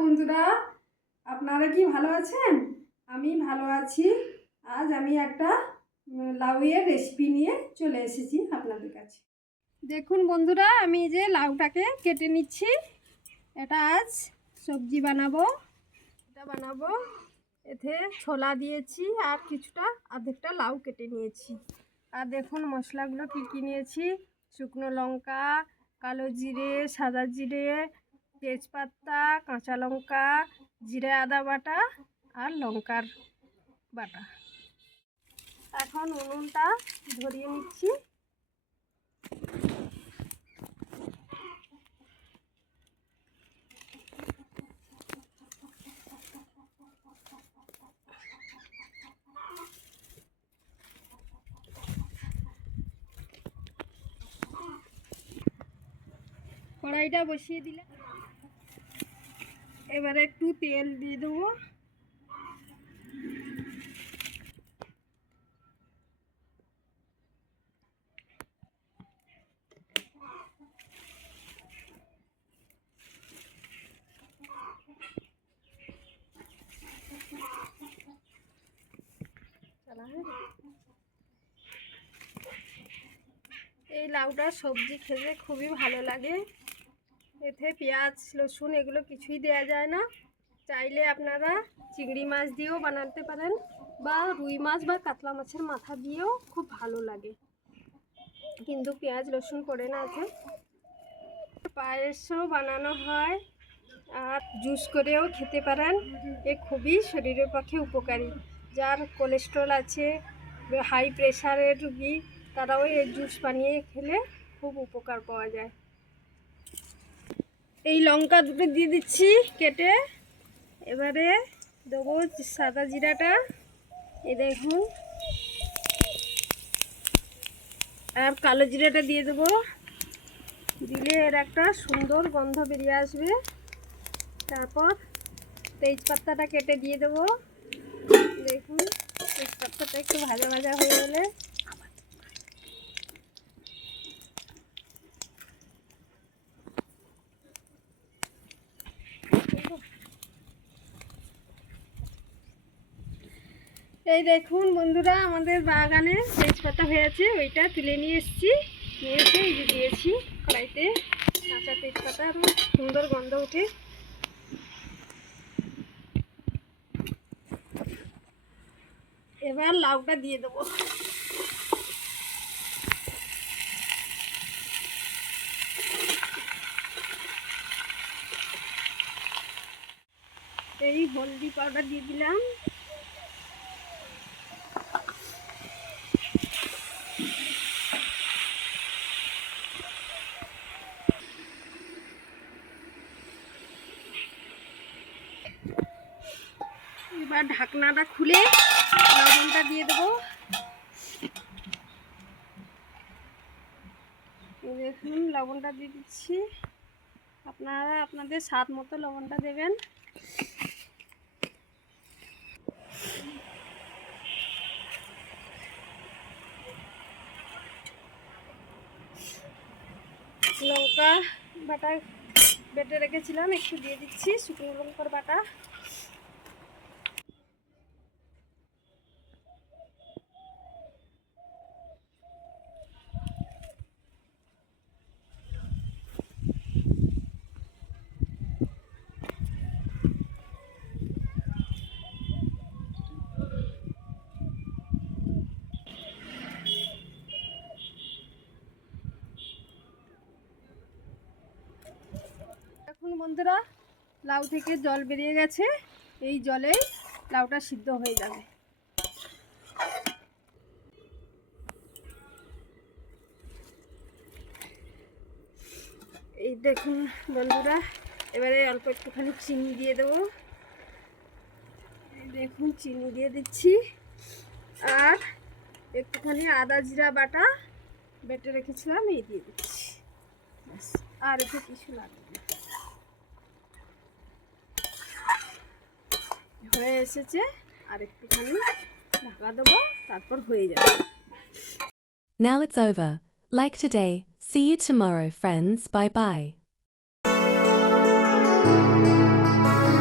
বন্ধুরা, আপনারা কি ভালো আছেন? আমি ভালো আছি। আজ আমি একটা লাউয়ের রেসিপি নিয়ে চলে এসেছি আপনাদের কাছে। দেখুন বন্ধুরা, আমি যে লাউটাকে কেটে নিচ্ছি। এটা আজ সবজি বানাবো। এতে ছোলা দিয়েছি আর কিছুটা অর্ধেকটা লাউ কেটে নিয়েছি। আর দেখুন মশলাগুলো কী কী নিয়েছি: শুকনো লঙ্কা, কালো জিরে, সাদা জিরে, তেজপাতা, কাঁচা লঙ্কা, জিরে আদা বাটা আর লঙ্কার বাটা। এখন উনুনটা ধরিয়ে নিচ্ছি। কড়াইটা বসিয়ে দিলে এবারে একটু তেল দিয়ে দেবো। এই লাউটা সবজি খেতে খুবই ভালো লাগে। এতে পেঁয়াজ রসুন এগুলো কিছুই দেওয়া যায় না। চাইলে আপনারা চিংড়ি মাছ দিয়েও বানাতে পারেন, বা রুই মাছ বা কাতলা মাছের মাথা দিয়েও খুব ভালো লাগে, কিন্তু পেঁয়াজ রসুন পড়ে না। আছে পায়েসও বানানো হয় আর জুস করেও খেতে পারেন। এ খুবই শরীরের পক্ষে উপকারী। যার কোলেস্ট্রল আছে, হাই প্রেশারের রুগী, তারাও এই জুস বানিয়ে খেলে খুব উপকার পাওয়া যায়। এই লঙ্কা দুটো দিয়ে দিচ্ছি কেটে। এবারে দেবো সাদা জিরাটা, এই দেখুন, আর কালো জিরাটা দিয়ে দেবো। দিলে এর একটা সুন্দর গন্ধ বেরিয়ে আসবে। তারপর তেজপাতাটা কেটে দিয়ে দেবো। দেখুন তেজপাতাটা একটু ভাজা ভাজা হয়ে গেলে এই দেখুন বন্ধুরা, আমাদের বাগানে তেজপাতা হয়েছে, ওইটা তুলে নিয়ে এসেছি। নিয়ে এসে এই যে দিয়েছি কড়াইতে। কাঁচা তেজপাতা সুন্দর গন্ধ ওঠে। এবার লাউটা দিয়ে দেবো। এই হলদি পাউডার দিয়ে দিলাম। এবার ঢাকনাটা খুলে লবণটা দিয়ে দেবো। দেখুন লবণটা দিয়ে দিচ্ছি। আপনারা আপনাদের স্বাদ মতো লবণটা দেবেন। লঙ্কা বাটা বেটে রেখেছিলাম, একটু দিয়ে দিচ্ছি শুকনো লঙ্কার বাটা। এখন বন্ধুরা, লাউ থেকে জল বেরিয়ে গেছে। এই জলেই লাউটা সিদ্ধ হয়ে যাবে। এই দেখুন বন্ধুরা, এবারে অল্প একটুখানি চিনি দিয়ে দেবো। এই দেখুন চিনি দিয়ে দিচ্ছি, আর একটুখানি আদা জিরা বাটা বেটে রেখেছিলাম এই দিয়ে দিচ্ছি। আর একটু কিছু লাগবে না। হয়ে এসেছে, আর একটুখানি ঢাকা দেবো, তারপর হয়ে যাবে। Now it's over. Like today. See you tomorrow, friends. Bye bye.